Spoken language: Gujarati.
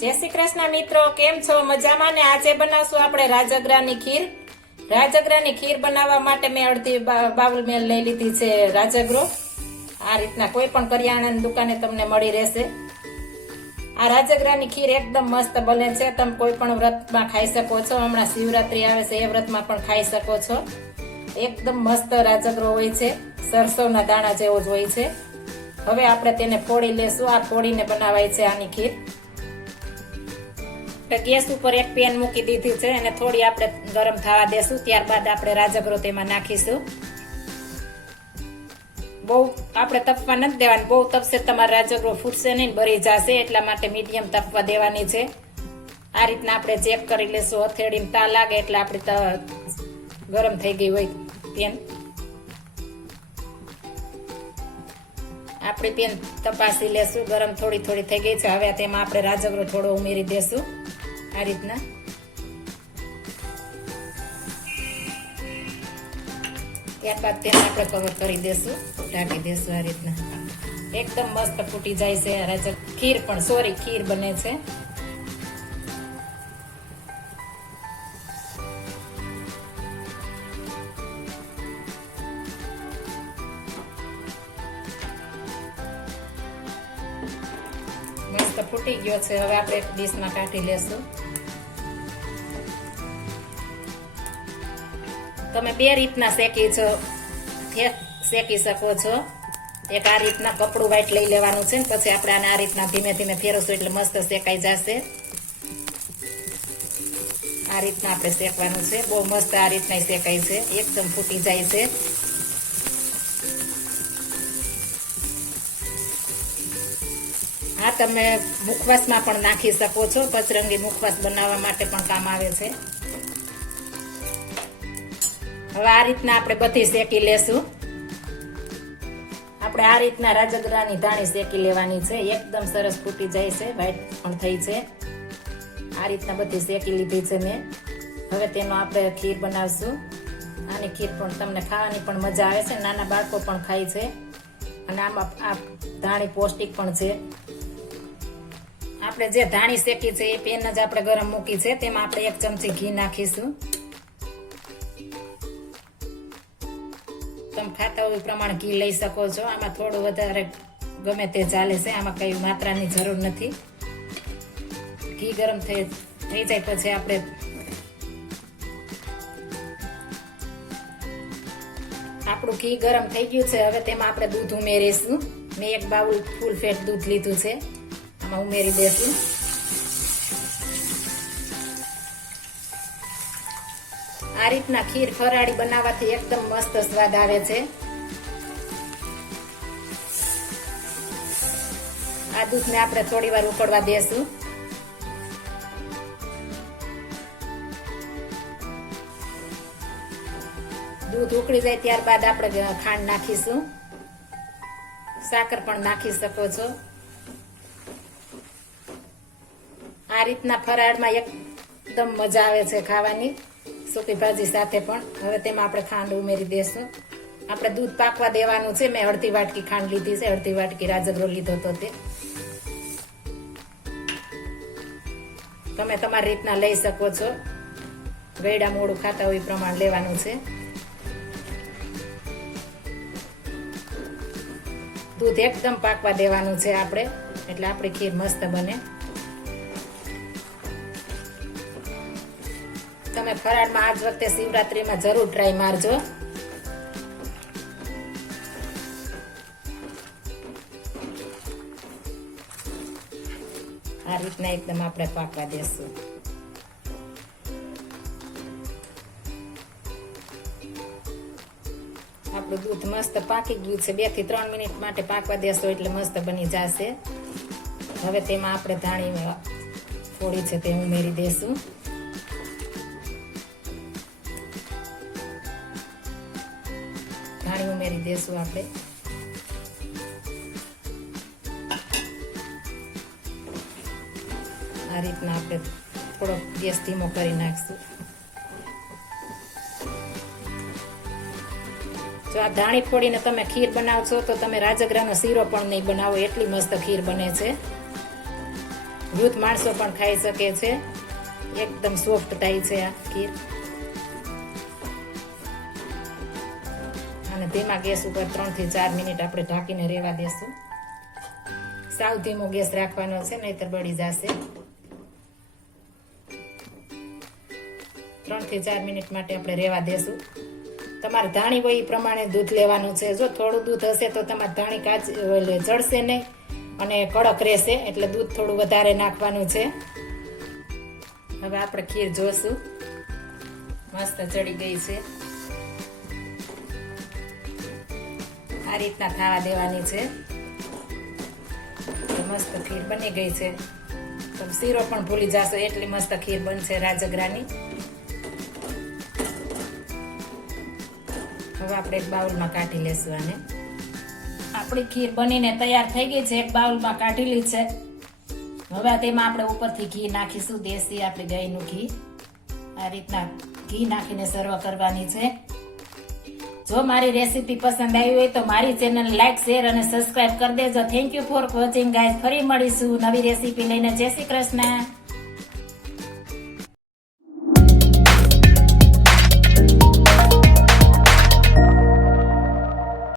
જય શ્રી કૃષ્ણ મિત્રો, કેમ છો? મજામાં ને? આજે બનાવશું આપણે રાજગરાની ખીર. રાજગરાની ખીર બનાવવા માટે મેં અડધી બાઉલ મેં લઈ લીધી છે રાજગરો. આ રીતના કોઈ પણ કરિયાણાની દુકાને તમને મળી રહેશે. આ રાજગરાની ખીર એકદમ મસ્ત બને છે. તમે કોઈ પણ વ્રતમાં ખાઈ શકો છો. હમણાં શિવરાત્રી આવે છે, એ વ્રતમાં પણ ખાઈ શકો છો. એકદમ મસ્ત રાજગરો હોય છે, સરસવના દાણા જેવો જ હોય છે. હવે આપણે તેને ફોડી લેશું. આ ફોડીને બનાવાય છે આની ખીર. ગેસ ઉપર એક પેન મૂકી દીધી છે અને થોડી આપણે ગરમ થવા દેશું. ત્યારબાદ આપણે રાજગરો તેમાં નાખીશું. બહુ આપણે તપવા નથી દેવાની. બહુ તપશે તમારો રાજગરો ફૂટશે નહીં, બળી જશે. એટલા માટે મીડિયમ તપવા દેવાની છે. આ રીતના આપણે ચેક કરી લેશું. હથેળીમાં તા લાગે એટલે આપણી ગરમ થઈ ગઈ હોય પેન. આપણી પેન તપાસી લેશું. ગરમ થોડી થોડી થઈ ગઈ છે. હવે તેમાં આપણે રાજગરો થોડો ઉમેરી દેશું. આ રીતના ત્યારબાદ તેને આપણે કવર કરી દેશું, ઢાંકી દેશું. આ રીતના એકદમ મસ્ત ફૂટી જાય છે રાજગરો. ખીર પણ ખીર બને છે. મસ્ત ફૂટી ગયો છે. હવે આપણે એક ડીશમાં કાઢી લેશું. તમે બે રીતના શેકી શકો છો. એક આ રીતના કપડું વાઈટ લઈ લેવાનું છે, પછી આપણે આને આ રીતના ધીમે ધીમે ફેરવશું એટલે મસ્ત શેકાઈ જશે. આ રીતના આપણે શેકવાનું છે. બહુ મસ્ત આ રીતના શેકાય છે. એકદમ ફૂટી જાય છે. આ તમે મુખવાસમાં પણ નાખી શકો છો. પચરંગી મુખવાસ બનાવવા માટે પણ કામ આવે છે. હવે આ રીતના આપણે બધી શેકી લેશું. આપણે આ રીતના રાજગરાની ધાણી શેકી લેવાની છે. એકદમ સરસ ફૂટી જાય છે, વ્હાઈટ પણ થઈ છે. આ રીતના બધી શેકી લીધી છે મેં. હવે તેનો આપણે ખીર બનાવશું. આની ખીર પણ તમને ખાવાની પણ મજા આવે છે. નાના બાળકો પણ ખાય છે અને આમાં આ ધાણી પૌષ્ટિક પણ છે. આપણે જે ધાણી શેકી છે એ પેન જ આપણે ગરમ મૂકી છે. તેમાં આપણે 1 ચમચી ઘી નાખીશું. તમે ખાતા હોય પ્રમાણે ઘી લઈ શકો છો. આમાં થોડું વધારે ગમે તે ચાલે છે. આમાં કઈ માત્રાની જરૂર નથી. ઘી ગરમ થઈ જાય પછી આપણે આપણું ઘી ગરમ થઈ ગયું છે. હવે તેમાં આપણે દૂધ ઉમેરીશું. મેં 1 બાઉલ ફૂલ ફેટ દૂધ લીધું છે. આમાં ઉમેરી દેશું. આ રીતના ખીર ફરાળી બનાવવાથી એકદમ મસ્ત સ્વાદ આવે છે. આ દૂધને આપણે થોડી વાર ઉકળવા દેશું. દૂધ ઉકળી જાય ત્યારબાદ આપણે ખાંડ નાખીશું. સાકર પણ નાખી શકો છો. આ રીતના ફરાળમાં એકદમ મજા આવે છે ખાવાની, સૂકી ભાજી સાથે પણ. હવે તેમાં આપણે ખાંડ ઉમેરી દેશું. આપણે દૂધ પાકવા દેવાનું છે. મેં અડધી વાટકી ખાંડ લીધી છે, અડધી વાટકી રાજગરો લીધો હતો તે. તમે તમારી રીતના લઈ શકો છો. ગળ્યા મોડું ખાતા હોય એ પ્રમાણે લેવાનું છે. દૂધ એકદમ પાકવા દેવાનું છે આપણે, એટલે આપણી ખીર મસ્ત બને. તમે ફરાળમાં આજ વખતે શિવરાત્રીમાં જરૂર ટ્રાય મારજો. આ રીતના એકદમ આપણે પાકવા દેશું. આપણું દૂધ મસ્ત પાકી ગયું છે. 2 થી 3 મિનિટ માટે પાકવા દેશો એટલે મસ્ત બની જશે. હવે તેમાં આપણે ધાણી થોડી છે તે ઉમેરી દેશું. ધાણી ઉમેરી દેશું આપણે. આ રીતના આપણે થોડો ગેસ ધીમો કરી નાખશું. જો આ ધાણી ફોડીને તમે ખીર બનાવશો તો તમે રાજગરાનો શીરો પણ નહીં બનાવો, એટલી મસ્ત ખીર બને છે. વૃદ્ધ માણસો પણ ખાઈ શકે છે. એકદમ સોફ્ટ થાય છે આ ખીર. અને ધીમા ગેસ ઉપર 3 થી 4 મિનિટ આપણે ઢાંકીને રહેવા દેશું. સાવ ધીમો ગેસ રાખવાનો છે, નહીતર બળી જશે. 3 થી 4 મિનિટ માટે આપણે રહેવા દેશું. તમારે ધાણી હોય એ પ્રમાણે દૂધ લેવાનું છે. જો થોડું દૂધ હશે તો તમારે ધાણી જળશે નહીં અને કડક રહેશે, એટલે દૂધ થોડું વધારે નાખવાનું છે. હવે આપણે ખીર જોશું. મસ્ત ચડી ગઈ છે. આ રીતના ખાવા દેવાની છે. મસ્ત ખીર બની ગઈ છે. તમે શીરો પણ ભૂલી જશો એટલી મસ્ત ખીર બનશે રાજગરાની. હવે આપણે એક બાઉલમાં કાઢી લેશું આને. આપણી ખીર બનીને તૈયાર થઈ ગઈ છે. એક બાઉલમાં કાઢેલી છે. હવે તેમાં આપણે ઉપરથી ઘી નાખીશું. દેશી આપણી ગાયનું ઘી. આ રીતના ઘી નાખીને સર્વ કરવાની છે. જો મારી રેસીપી પસંદ આવી હોય તો મારી ચેનલ લાઈક, શેર અને સબસ્ક્રાઇબ કરી દેજો. Thank you for watching guys. ફરી મળીશું નવી રેસીપી લઈને. જય શ્રી કૃષ્ણ.